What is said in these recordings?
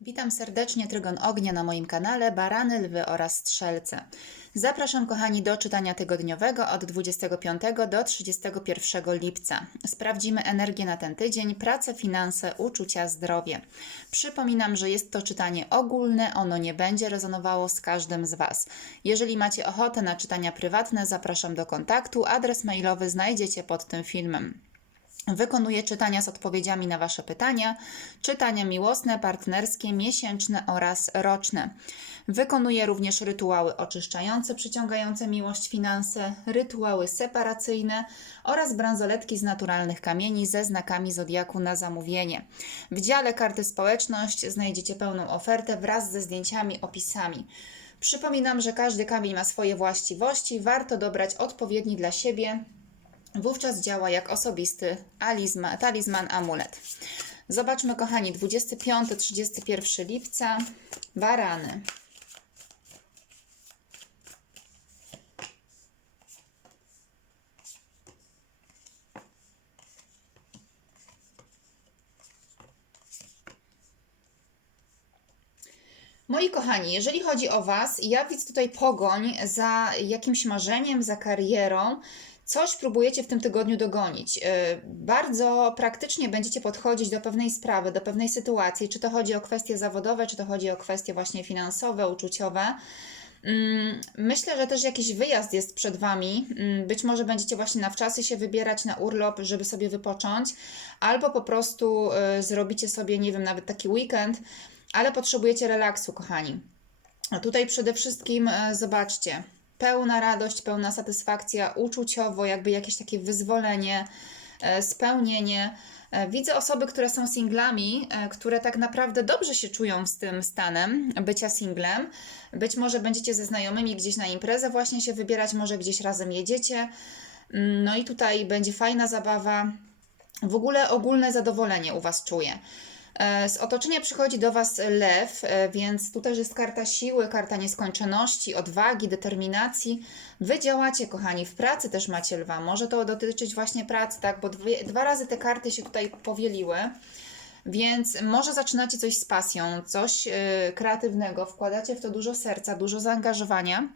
Witam serdecznie Trygon Ognia na moim kanale Barany, Lwy oraz Strzelce. Zapraszam kochani do czytania tygodniowego od 25 do 31 lipca. Sprawdzimy energię na ten tydzień, pracę, finanse, uczucia, zdrowie. Przypominam, że jest to czytanie ogólne, ono nie będzie rezonowało z każdym z Was. Jeżeli macie ochotę na czytania prywatne, zapraszam do kontaktu. Adres mailowy znajdziecie pod tym filmem. Wykonuję czytania z odpowiedziami na Wasze pytania, czytania miłosne, partnerskie, miesięczne oraz roczne. Wykonuję również rytuały oczyszczające, przyciągające miłość, finanse, rytuały separacyjne oraz bransoletki z naturalnych kamieni ze znakami zodiaku na zamówienie. W dziale karty społeczność znajdziecie pełną ofertę wraz ze zdjęciami, opisami. Przypominam, że każdy kamień ma swoje właściwości, warto dobrać odpowiedni dla siebie, Wówczas działa jak osobisty alizma, talizman, amulet. Zobaczmy, kochani, 25-31 lipca, barany. Moi kochani, jeżeli chodzi o Was, ja widzę tutaj pogoń za jakimś marzeniem, za karierą. Coś próbujecie w tym tygodniu dogonić. Yy, Bardzo praktycznie będziecie podchodzić do pewnej sprawy, do pewnej sytuacji, czy to chodzi o kwestie zawodowe, czy to chodzi o kwestie właśnie finansowe, uczuciowe. Mm, Myślę, że też jakiś wyjazd jest przed Wami. Mm, Być może będziecie właśnie na wczasy się wybierać na urlop, żeby sobie wypocząć, albo po prostu y, zrobicie sobie, nie wiem, nawet taki weekend, ale potrzebujecie relaksu, kochani. A tutaj przede wszystkim e, zobaczcie, pełna radość, pełna satysfakcja, uczuciowo, jakby jakieś takie wyzwolenie, e, spełnienie. E, Widzę osoby, które są singlami, e, które tak naprawdę dobrze się czują z tym stanem bycia singlem. Być może będziecie ze znajomymi gdzieś na imprezę właśnie się wybierać, może gdzieś razem jedziecie. Mm, No i tutaj będzie fajna zabawa. W ogóle ogólne zadowolenie u Was czuję. E, Z otoczenia przychodzi do Was lew, e, więc tu też jest karta siły, karta nieskończoności, odwagi, determinacji. Wy działacie, kochani, w pracy też macie lwa. Może to dotyczyć właśnie pracy, tak? Bo dwie, dwa razy te karty się tutaj powieliły. Więc może zaczynacie coś z pasją, coś e, kreatywnego, wkładacie w to dużo serca, dużo zaangażowania.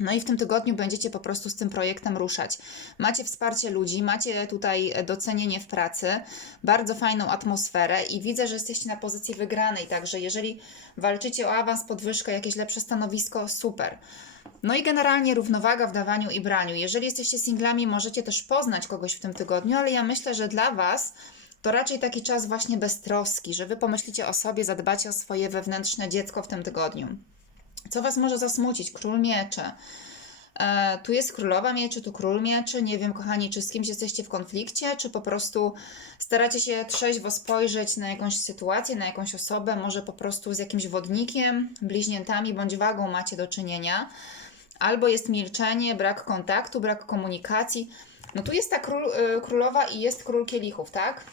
No i w tym tygodniu będziecie po prostu z tym projektem ruszać. Macie wsparcie ludzi, macie tutaj docenienie w pracy, bardzo fajną atmosferę i widzę, że jesteście na pozycji wygranej, także jeżeli walczycie o awans, podwyżkę, jakieś lepsze stanowisko, super. No i generalnie równowaga w dawaniu i braniu. Jeżeli jesteście singlami, możecie też poznać kogoś w tym tygodniu, ale ja myślę, że dla Was to raczej taki czas właśnie beztroski, że Wy pomyślicie o sobie, zadbacie o swoje wewnętrzne dziecko w tym tygodniu. Co Was może zasmucić? Król mieczy. E, tu jest królowa mieczy, tu król mieczy. Nie wiem, kochani, czy z kimś jesteście w konflikcie, czy po prostu staracie się trzeźwo spojrzeć na jakąś sytuację, na jakąś osobę, może po prostu z jakimś wodnikiem, bliźniętami bądź wagą macie do czynienia. Albo jest milczenie, brak kontaktu, brak komunikacji. No tu jest ta król, y, królowa i jest król kielichów, tak?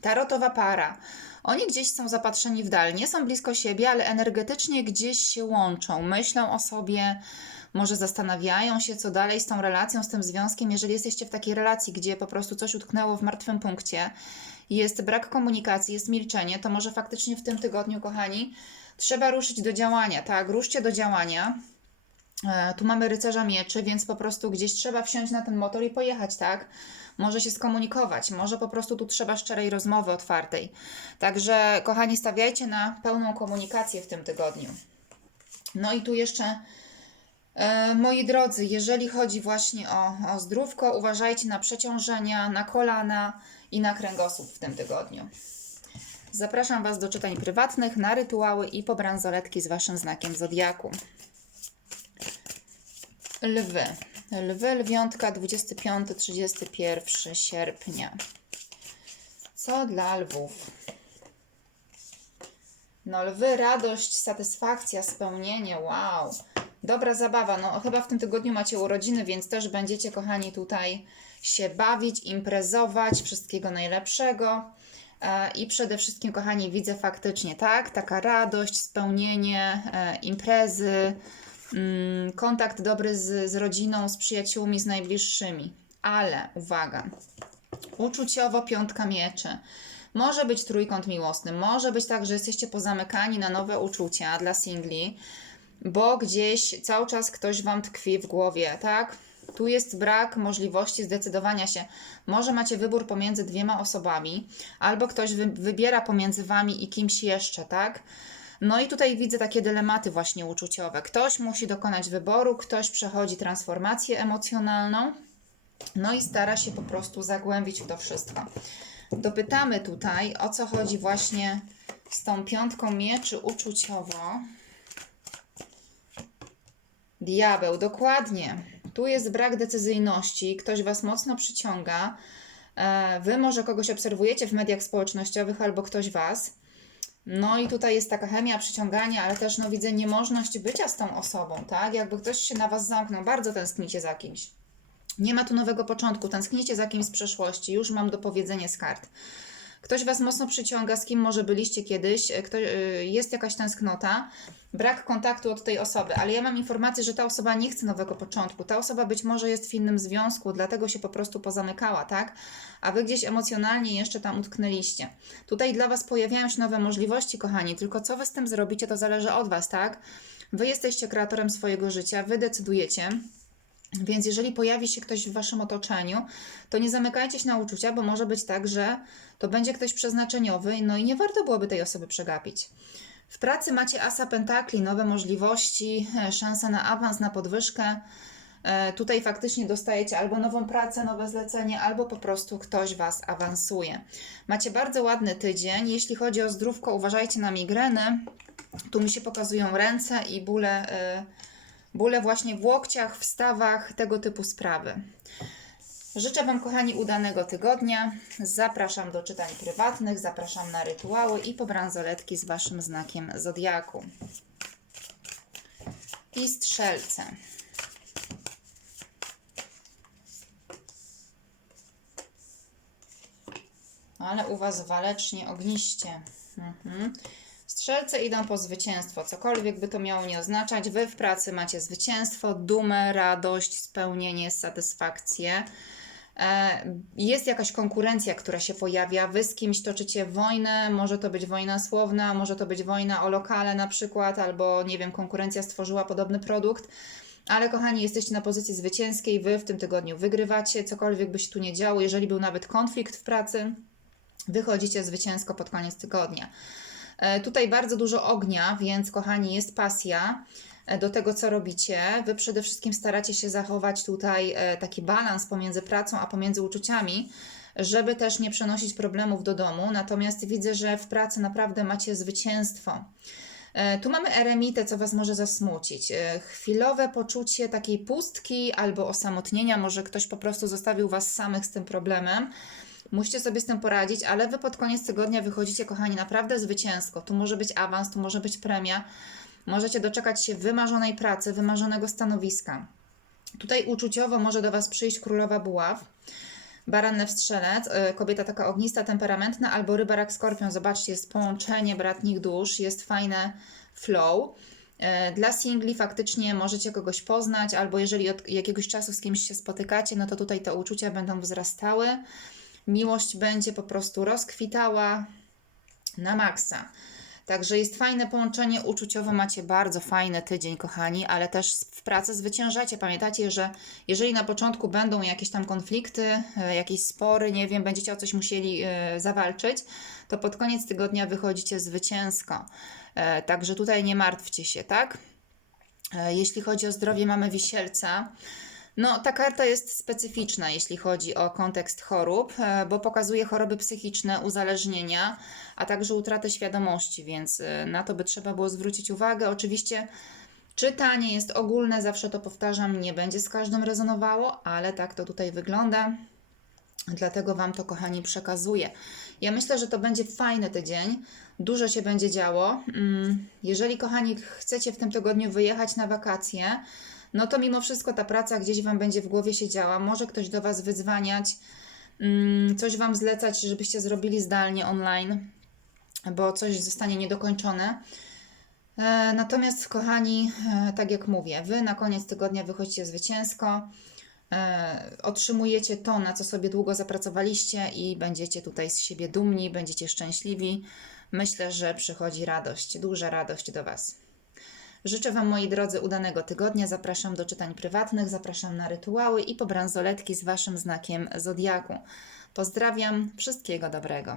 Tarotowa para. Oni gdzieś są zapatrzeni w dal, nie są blisko siebie, ale energetycznie gdzieś się łączą, myślą o sobie, może zastanawiają się, co dalej z tą relacją, z tym związkiem. Jeżeli jesteście w takiej relacji, gdzie po prostu coś utknęło w martwym punkcie, jest brak komunikacji, jest milczenie, to może faktycznie w tym tygodniu, kochani, trzeba ruszyć do działania, tak? Ruszcie do działania. E, Tu mamy rycerza mieczy, więc po prostu gdzieś trzeba wsiąść na ten motor i pojechać, tak? Może się skomunikować, może po prostu tu trzeba szczerej rozmowy otwartej. Także, kochani, stawiajcie na pełną komunikację w tym tygodniu. No i tu jeszcze, e, moi drodzy, jeżeli chodzi właśnie o, o zdrówko, uważajcie na przeciążenia, na kolana i na kręgosłup w tym tygodniu. Zapraszam Was do czytań prywatnych, na rytuały i po bransoletki z Waszym znakiem zodiaku. Lwy. Lwy, lwiątka, 25-31 sierpnia. Co dla lwów? No, lwy, radość, satysfakcja, spełnienie, wow. Dobra zabawa. No, chyba w tym tygodniu macie urodziny, więc też będziecie, kochani, tutaj się bawić, imprezować, wszystkiego najlepszego. E, I przede wszystkim, kochani, widzę faktycznie, tak? Taka radość, spełnienie, e, imprezy, kontakt dobry z, z rodziną, z przyjaciółmi, z najbliższymi. Ale uwaga, uczuciowo piątka mieczy. Może być trójkąt miłosny, może być tak, że jesteście pozamykani na nowe uczucia dla singli, bo gdzieś cały czas ktoś wam tkwi w głowie, tak? Tu jest brak możliwości zdecydowania się. Może macie wybór pomiędzy dwiema osobami, albo ktoś wy wybiera pomiędzy wami i kimś jeszcze, tak? No i tutaj widzę takie dylematy właśnie uczuciowe. Ktoś musi dokonać wyboru, ktoś przechodzi transformację emocjonalną, no i stara się po prostu zagłębić w to wszystko. Dopytamy tutaj, o co chodzi właśnie z tą piątką mieczy uczuciowo. Diabeł, dokładnie. Tu jest brak decyzyjności, ktoś Was mocno przyciąga. E, Wy może kogoś obserwujecie w mediach społecznościowych albo ktoś Was. No i tutaj jest taka chemia przyciągania, ale też no widzę niemożność bycia z tą osobą, tak? Jakby ktoś się na Was zamknął, bardzo tęsknicie za kimś. Nie ma tu nowego początku, tęsknicie za kimś z przeszłości, już mam do powiedzenia z kart. Ktoś Was mocno przyciąga, z kim może byliście kiedyś, e, y, jest jakaś tęsknota, brak kontaktu od tej osoby, ale ja mam informację, że ta osoba nie chce nowego początku. Ta osoba być może jest w innym związku, dlatego się po prostu pozamykała, tak? A Wy gdzieś emocjonalnie jeszcze tam utknęliście. Tutaj dla Was pojawiają się nowe możliwości, kochani, tylko co Wy z tym zrobicie, to zależy od Was, tak? Wy jesteście kreatorem swojego życia, Wy decydujecie. Więc jeżeli pojawi się ktoś w waszym otoczeniu, to nie zamykajcie się na uczucia, bo może być tak, że to będzie ktoś przeznaczeniowy, no i nie warto byłoby tej osoby przegapić. W pracy macie asa pentakli, nowe możliwości, e, szansa na awans, na podwyżkę. E, Tutaj faktycznie dostajecie albo nową pracę, nowe zlecenie, albo po prostu ktoś Was awansuje. Macie bardzo ładny tydzień. Jeśli chodzi o zdrówko, uważajcie na migreny. Tu mi się pokazują ręce i bóle, e, bóle właśnie w łokciach, w stawach, tego typu sprawy. Życzę Wam, kochani, udanego tygodnia. Zapraszam do czytań prywatnych, zapraszam na rytuały i po bransoletki z Waszym znakiem zodiaku. I strzelce. Ale u Was walecznie, ogniście. Mhm. Strzelce idą po zwycięstwo, cokolwiek by to miało nie oznaczać. Wy w pracy macie zwycięstwo, dumę, radość, spełnienie, satysfakcję. E, Jest jakaś konkurencja, która się pojawia. Wy z kimś toczycie wojnę, może to być wojna słowna, może to być wojna o lokale na przykład, albo nie wiem, konkurencja stworzyła podobny produkt. Ale kochani, jesteście na pozycji zwycięskiej, wy w tym tygodniu wygrywacie, cokolwiek by się tu nie działo. Jeżeli był nawet konflikt w pracy, wychodzicie zwycięsko pod koniec tygodnia. E, Tutaj bardzo dużo ognia, więc kochani, jest pasja e, do tego, co robicie. Wy przede wszystkim staracie się zachować tutaj e, taki balans pomiędzy pracą a pomiędzy uczuciami, żeby też nie przenosić problemów do domu. Natomiast widzę, że w pracy naprawdę macie zwycięstwo. Tu mamy eremitę, co Was może zasmucić. Chwilowe poczucie takiej pustki albo osamotnienia, może ktoś po prostu zostawił Was samych z tym problemem. Musicie sobie z tym poradzić, ale Wy pod koniec tygodnia wychodzicie, kochani, naprawdę zwycięsko. Tu może być awans, tu może być premia. Możecie doczekać się wymarzonej pracy, wymarzonego stanowiska. Tutaj uczuciowo może do Was przyjść królowa buław. Baran lew strzelec, y, kobieta taka ognista, temperamentna, albo ryba rak skorpion. Zobaczcie, jest połączenie bratnich dusz, jest fajne flow. Y, Dla singli faktycznie możecie kogoś poznać, albo jeżeli od jakiegoś czasu z kimś się spotykacie, no to tutaj te uczucia będą wzrastały. Miłość będzie po prostu rozkwitała na maksa. Także jest fajne połączenie uczuciowo, macie bardzo fajny tydzień, kochani, ale też w pracy zwyciężacie. Pamiętacie, że jeżeli na początku będą jakieś tam konflikty, e, jakieś spory, nie wiem, będziecie o coś musieli e, zawalczyć, to pod koniec tygodnia wychodzicie zwycięsko. E, Także tutaj nie martwcie się, tak? Jeśli chodzi o zdrowie, mamy wisielca. No, ta karta jest specyficzna, jeśli chodzi o kontekst chorób, e, bo pokazuje choroby psychiczne, uzależnienia, a także utratę świadomości, więc e, na to by trzeba było zwrócić uwagę. Oczywiście czytanie jest ogólne, zawsze to powtarzam, nie będzie z każdym rezonowało, ale tak to tutaj wygląda. Dlatego Wam to, kochani, przekazuję. Ja myślę, że to będzie fajny tydzień. Dużo się będzie działo. Mm, Jeżeli, kochani, chcecie w tym tygodniu wyjechać na wakacje, no to mimo wszystko ta praca gdzieś Wam będzie w głowie siedziała. Może ktoś do Was wydzwaniać, mm, coś Wam zlecać, żebyście zrobili zdalnie online, bo coś zostanie niedokończone. E, Natomiast, kochani, e, tak jak mówię, Wy na koniec tygodnia wychodzicie zwycięsko. e, otrzymujecie to, na co sobie długo zapracowaliście i będziecie tutaj z siebie dumni, będziecie szczęśliwi. Myślę, że przychodzi radość, duża radość do Was. Życzę Wam, moi drodzy, udanego tygodnia. Zapraszam do czytań prywatnych, zapraszam na rytuały i po bransoletki z Waszym znakiem zodiaku. Pozdrawiam, wszystkiego dobrego.